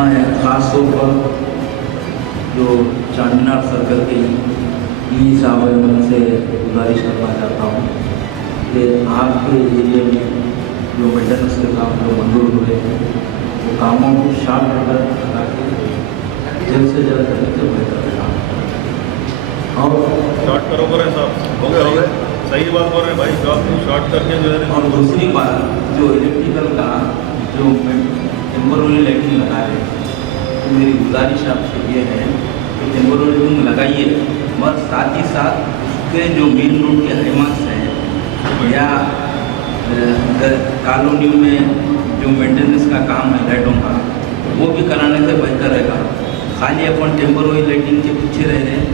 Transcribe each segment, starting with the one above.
मैं ख़ास तौर पर जो चांदीनार सर्कल के ई साहब हैं उनसे गुजारिश करना चाहता हूँ कि आपके एरिए में जो मेंटेनेंस के काम जो मंजूर हुए हैं वो कामों को शार्ट ऑर्डर करा के जल्द से जल्द करने से बेहतर रहेगा। और शॉर्ट करो बोल रहे साहब, हो गए सही बात बोल रहे हैं भाई, जॉब को शॉर्ट करके जो है। और दूसरी बात जो इलेक्ट्रिकल का जो टेम्पररी लाइटिंग लगा रहे हैं तो मेरी गुजारिश आपसे ये है कि टेम्पररी लाइटिंग लगाइए, मगर साथ ही साथ उसके जो मेन रोड के हाईमार्क्स हैं या कॉलोनी में जो मेंटेनेंस का काम है लाइटों का वो भी कराने से बेहतर रहेगा। खाली अपन टेम्पररी लाइटिंग के पीछे रह रहे हैं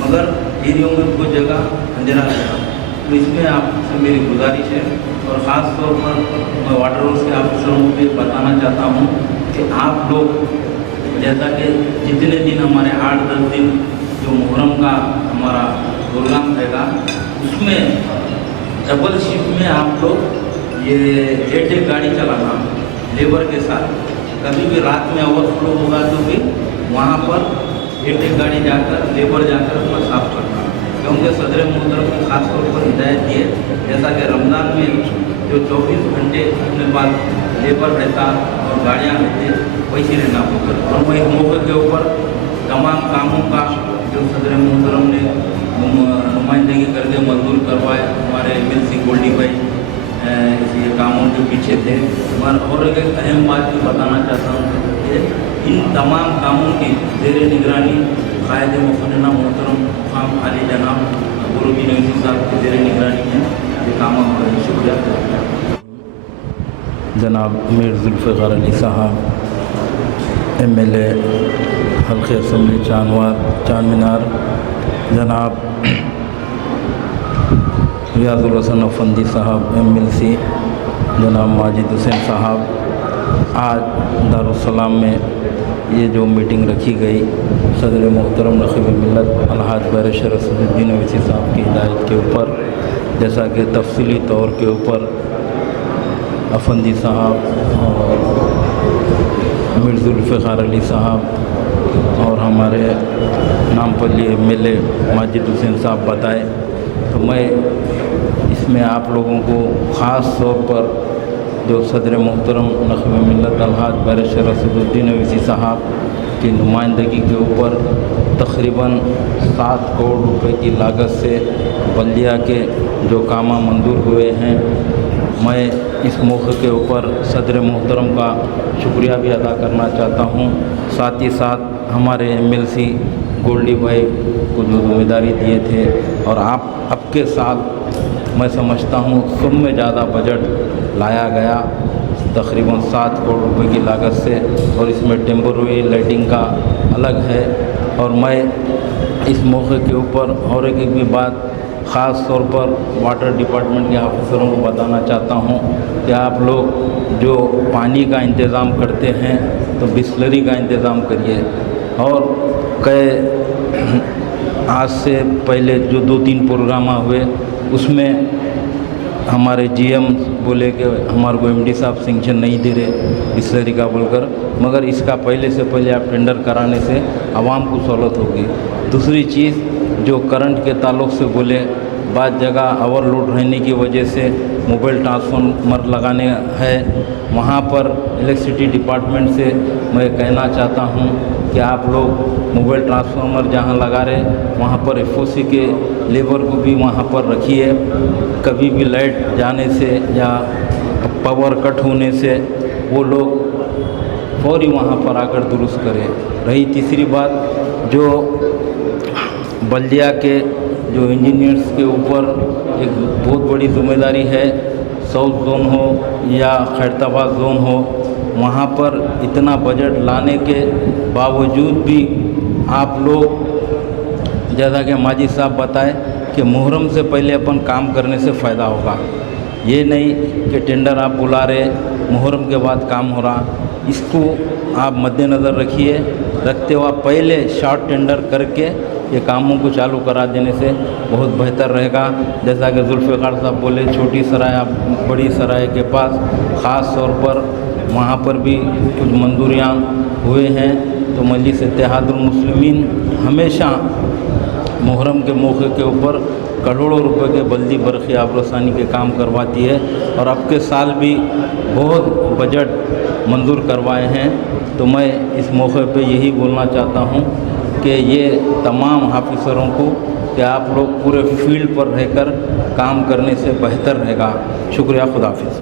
मगर एरियो में कोई जगह अंधेरा रहेगा। तो इसमें आपसे मेरी गुजारिश है और ख़ास तौर पर मैं वाटर वर्क्स के ऑफिसरों को भी बताना चाहता हूँ कि आप लोग जैसा कि जितने दिन हमारे 8-10 दिन जो मुहर्रम का हमारा प्रोग्राम रहेगा उसमें डबल शिफ्ट में आप लोग ये एक गाड़ी चलाना लेबर के साथ, कभी भी रात में ओवरफ्लो होगा तो भी वहाँ पर एक गाड़ी जाकर लेबर जाकर अपना साफ करना, क्योंकि सदर मोहतरम की खास तौर पर हिदायत ये है जैसा कि रमज़ान में जो 24 घंटे अपने पास लेबर रहता और गाड़ियाँ रहती वैसे रहना होगा। और मैं इस मौके के ऊपर तमाम कामों का जो सदर मोहतरम ने नुमाइंदगी करके मंजूर करवाए, हमारे MLC गोल्डी भाई ये कामों के पीछे थे। और एक अहम बात भी बताना चाहता हूँ कि इन तमाम कामों की ज़ेर निगरानी कायद मुखन्ना मोहतरम खाम अली जनाब गुरुबी नवीसी साहब की ज़ेर निगरानी में ये काम हो रहे हैं। शुक्रिया। जनाब मीर जुल्फ़िकार अली साहब MLA हल्के असम्बली चांद मीनार, जनाब रियाजुल हसन अफंदी साहब MLC, जनाब माजिद हुसैन साहब, आज दारुस्सलाम में ये जो मीटिंग रखी गई सदर मोहतरम नक़ीब मिल्लत अलहाज बैरिस्टर असदुद्दीन अवैसी साहब की हिदायत के ऊपर, जैसा कि तफसीली तौर के ऊपर अफंदी साहब और मीर जुल्फ़िकार अली साहब और हमारे नामपल्ली MLA माजिद हुसैन साहब बताए, तो मैं इसमें आप लोगों को ख़ास तौर पर जो सदर मोहतरम नक़ीब मिल्लत अलहाज बैरिस्टर असदुद्दीन अवैसी साहब की नुमाइंदगी के ऊपर तकरीबन 7 करोड़ रुपए की लागत से बल्दिया के जो काम मंजूर हुए हैं, मैं इस मौके के ऊपर सदर मोहतरम का शुक्रिया भी अदा करना चाहता हूँ। साथ ही साथ हमारे MLC गोल्डी भाई को जो जिम्मेदारी दिए थे और आपके साथ मैं समझता हूँ सब में ज़्यादा बजट लाया गया तकरीबन 7 करोड़ रुपए की लागत से, और इसमें टेम्पररी लाइटिंग का अलग है। और मैं इस मौके के ऊपर और एक भी बात ख़ास तौर पर वाटर डिपार्टमेंट के ऑफिसरों को बताना चाहता हूँ कि आप लोग जो पानी का इंतज़ाम करते हैं तो बिस्लरी का इंतज़ाम करिए। और आज से पहले जो 2-3 प्रोग्राम हुए उसमें हमारे GM बोले कि हमारे को MD साहब सेंक्शन नहीं दे रहे बिस्लरी का बोलकर, मगर इसका पहले से पहले आप टेंडर कराने से आवाम को सहूलत होगी। दूसरी चीज़ जो करंट के ताल्लुक़ से बोले, बाद जगह ओवरलोड रहने की वजह से मोबाइल ट्रांसफार्मर लगाने हैं, वहाँ पर इलेक्ट्रिसिटी डिपार्टमेंट से मैं कहना चाहता हूँ कि आप लोग मोबाइल ट्रांसफार्मर जहाँ लगा रहे वहाँ पर FOC के लेबर को भी वहाँ पर रखिए। कभी भी लाइट जाने से या पावर कट होने से वो लोग फौरी वहाँ पर आकर दुरुस्त करें। रही तीसरी बात, जो बल्दिया के जो इंजीनियर्स के ऊपर एक बहुत बड़ी जिम्मेदारी है, साउथ जोन हो या खैरताबाद जोन हो, वहाँ पर इतना बजट लाने के बावजूद भी आप लोग जैसा कि माजिद साहब बताए कि मुहर्रम से पहले अपन काम करने से फ़ायदा होगा। ये नहीं कि टेंडर आप बुला रहे मुहर्रम के बाद काम हो रहा, इसको आप मद्देनज़र रखिए। रखते हुए पहले शॉर्ट टेंडर करके ये कामों को चालू करा देने से बहुत बेहतर रहेगा। जैसा कि जुल्फ़िकार साहब बोले, छोटी सराय बड़ी सराय के पास ख़ास तौर पर वहाँ पर भी कुछ मंजूरियाँ हुए हैं। तो मजलिस इत्तेहादुल मुस्लिमीन हमेशा मुहर्रम के मौके के ऊपर करोड़ों रुपए के बल्दी बरक़ी आबरसानी के काम करवाती है और अब के साल भी बहुत बजट मंजूर करवाए हैं। तो मैं इस मौके पे यही बोलना चाहता हूँ कि ये तमाम हाफिज़रों को कि आप लोग पूरे फील्ड पर रहकर काम करने से बेहतर रहेगा। शुक्रिया, खुदा हाफिज़।